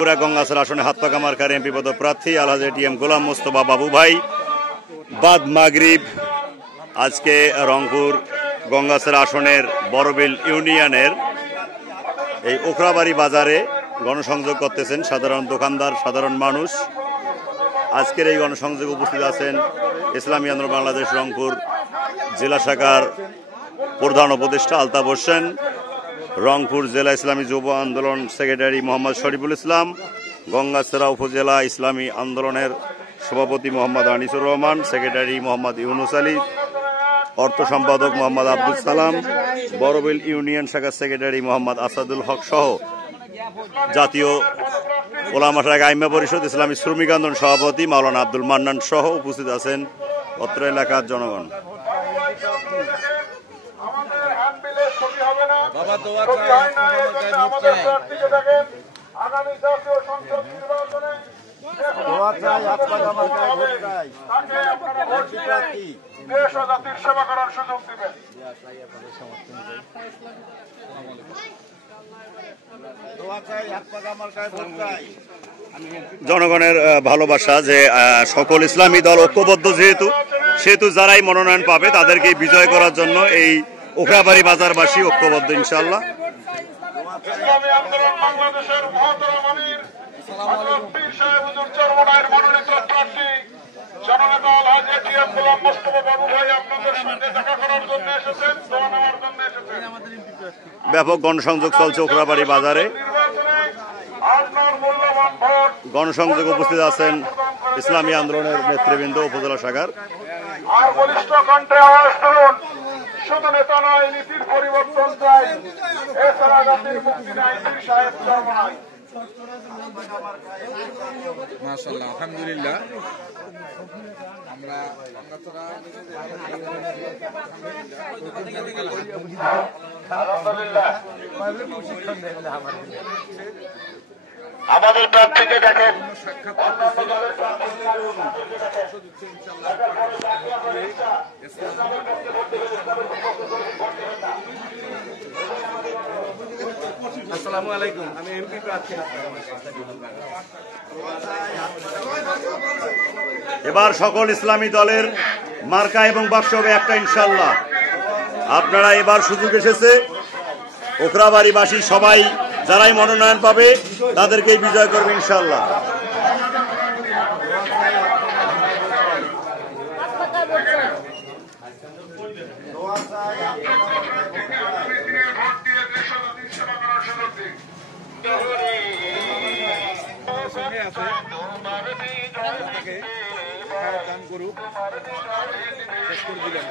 গঙ্গাছড়া আসনে হাতপাকা marker MP পদপ্রার্থী আলহাজ ATM Golam Mostafa বাবু ভাই বাদ মাগরিব আজকে রংপুর গঙ্গাছড়া আসনের বড়বিল ইউনিয়নের এই ওখরাবাড়ি বাজারে গণসংযোগ করতেছেন সাধারণ দোকানদার, সাধারণ মানুষ। আজকের এই গণসংযোগে উপস্থিত আছেন ইসলামী আন্দোলন বাংলাদেশ রংপুর জেলা শাখার প্রধান উপদেষ্টা আলতাফ হোসেন, রংপুর জেলা ইসলামী যুব আন্দোলন সেক্রেটারি মোহাম্মদ শরীফুল ইসলাম, গঙ্গাছড়া উপজেলা ইসলামী আন্দোলনের সভাপতি মোহাম্মদ আনিসুর রহমান, সেক্রেটারি মোহাম্মদ ইউনুস আলী, অর্থ সম্পাদক মোহাম্মদ আব্দুল সালাম, বড়বিল ইউনিয়ন শাখার সেক্রেটারি মোহাম্মদ আসাদুল হক সহ জাতীয় ওলামা শাখা আইম্মা পরিষদ ইসলামী শ্রমিক আন্দোলন সভাপতি মাওলানা আব্দুল মান্নান সহ উপস্থিত আছেন অত্র এলাকার জনগণ। জনগণের ভালোবাসা যে সকল ইসলামী দল ঐক্যবদ্ধ সেহেতু যারাই মনোনয়ন পাবে তাদেরকে বিজয় করার জন্য এই ওখরাবাড়ি বাজারবাসী ঐক্যবদ্ধ ইনশাআল্লাহ। ইসলামী আন্দোলন বাংলাদেশের মহতরম আমির হযরত পীর সাহেব হুজুর চরমনাইয়ের মনোনীত প্রার্থী জননেতা আলহাজ এটিএম গোলাম মোস্তফা বাবু ভাই আপনাদের সাথে দেখা করার জন্য এসেছেন, দোয়া নেওয়ার জন্য এসেছেন। ব্যাপক গণসংযোগ চলছে ওখরাবাড়ি বাজারে। গণসংযোগে উপস্থিত আছেন ইসলামী আন্দোলনের নেতৃবৃন্দ উপজেলা শাখার। আর বলিষ্ঠ কণ্ঠে আওয়াজ তুলুন, শুধু নেতা নয় নীতির পরিবর্তন চাই, এছাড়া জাতির মুক্তি নাই পীর সাহেব চরমনাই। মাশাআল্লাহ, আলহামদুলিল্লাহ। আমরা আমাদের প্রার্থীকে দেখেন আসসালামু আলাইকুম, আমি এমপি প্রার্থী। এবার সকল ইসলামী দলের মার্কা এবং বাক্স হবে একটা ইনশাআল্লাহ। আপনারা এবার সুযোগ এসেছে, ওখরাবাড়িবাসী সবাই যারাই মনোনয়ন পাবে তাদেরকেই বিজয় করবে ইনশাআল্লাহ। দান করুক, শেষ করে দিলাম।